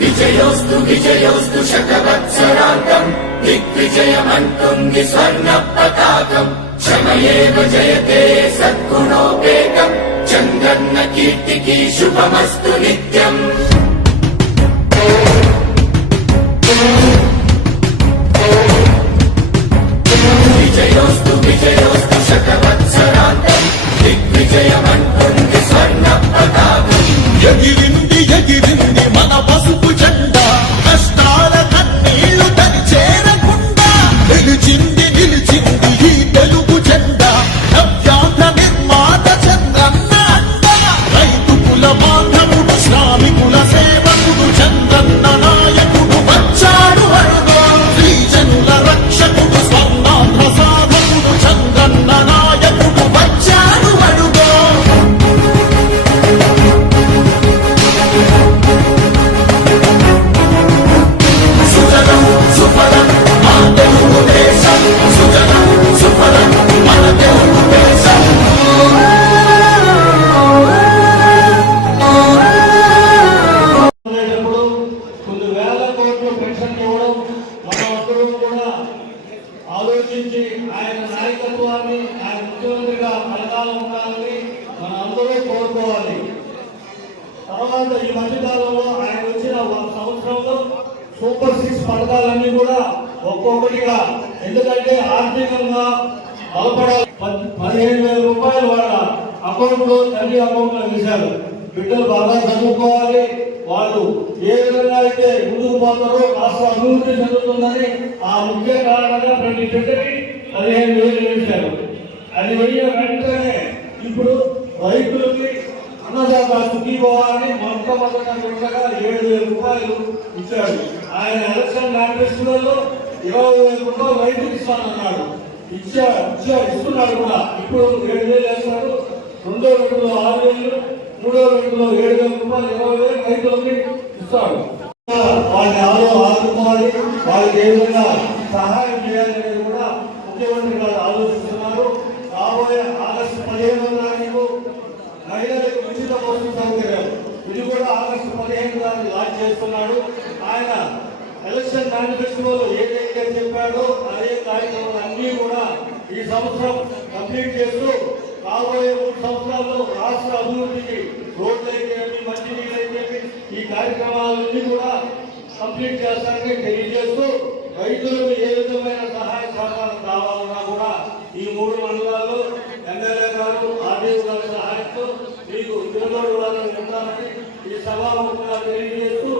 విజయోస్తు విజయోస్తు శతవత్సరాంతం దిగ్విజయమంటుంది స్వర్ణ పతాకం క్షమయేవ జయతే సద్గుణోపేతం చంద్రన్న కీర్తికి శుభమస్తు నిత్యం. విజయోస్తు విజయోస్తు శతవత్సరాంతం దిగ్విజయమంటుంది స్వర్ణ పతాకం. ఎగిరింది ఎగిరింది మన పసుపు జెండా కష్టాల కన్నీళ్లు తని చేరకుండా నిలిచింది నిలిచింది ఈ తెలుగు జెండా నవ్యాంధ్ర నిర్మాత చంద్రన్న అండ రైతు కుల బాంధవుడు శ్రామికుల సేవకుడు చంద్రన్న నాయకుడు వచ్చాడు అడుగో శ్రీజనుల రక్షకుడు స్వర్ణాంధ్ర సాధకుడు చంద్రన్న నాయకుడు వచ్చాడు అడుగో. ఆలోచించి ఆయన నాయకత్వాన్ని ఆయన ముఖ్యమంత్రిగా పథకాలు ఉండాలని మన అందరూ కోరుకోవాలి. తర్వాత ఈ మధ్యకాలంలో ఆయన వచ్చిన 1 సంవత్సరంలో సూపర్ 6 పథకాలన్నీ కూడా ఒక్కొక్కటిగా ఎందుకంటే ఆర్థికంగా బలపడాలి. 15,000 రూపాయలు వాళ్ళ అకౌంట్ లో తల్లి అకౌంట్ లో వేశారు. బిడ్డలు బాగా చదువుకోవాలి, వాళ్ళు ఏ విధంగా అయితే ముందుకు పోతారో రాష్ట్ర అభివృద్ధి చెందుతుందని ఆ ముఖ్య కారణంగా ప్రతి బిడ్డకి 15,000 వేశారు. అది వెయ్యి వెంటనే ఇప్పుడు రైతులకి అన్నదాత సుఖీభవాన్ని మొట్టమొదటిగా 7,000 రూపాయలు ఇచ్చాడు. ఆయన ఎలక్షన్ మేనిఫెస్టోలో 20,000 రూపాయలు రైతులు ఇస్తానన్నాడు. ఇస్తున్నాడు కూడా. ఇప్పుడు 7,000 వేస్తాడు. రెండో విడతలో 6,000, మూడో విడతలో 7,000 రూపాయలు 20,000 రైతులకి ఇస్తాడు. వాళ్ళని ఆదుకోవాలి, వాళ్ళకి ఏ విధంగా సహాయం చేయాలనేది కూడా ముఖ్యమంత్రి గారు ఆలోచిస్తున్నారు. రాబోయే ఆగస్టు 15వ తారీఖు మహిళలకు ఉచిత బస్సు సౌకర్యం, ఇది కూడా ఆగస్టు 15 తారీఖు లాంచ్ చేస్తున్నాడు. ఆయన ఎలక్షన్ మేనిఫెస్టోలో ఏదైతే చెప్పాడో అదే కార్యక్రమాలు అన్ని కూడా ఈ సంవత్సరం కంప్లీట్ చేస్తూ రాబోయే 3 సంవత్సరాల్లో రాష్ట్ర అభివృద్ధికి రోడ్లైతేమి మంచినీళ్ళైతేమి ఈ కార్యక్రమాలన్నీ కూడా కంప్లీట్ చేస్తారని తెలియజేస్తూ రైతులకు ఏ విధమైన సహాయ సహకారం కావాలన్నా కూడా ఈ 3 మండలాల్లో ఎమ్మెల్యే గారు ఆర్డీఓ గారి సహాయంతో మీకు తిరుమల ఉంటారని ఈ సభాముఖంగా తెలియజేస్తూ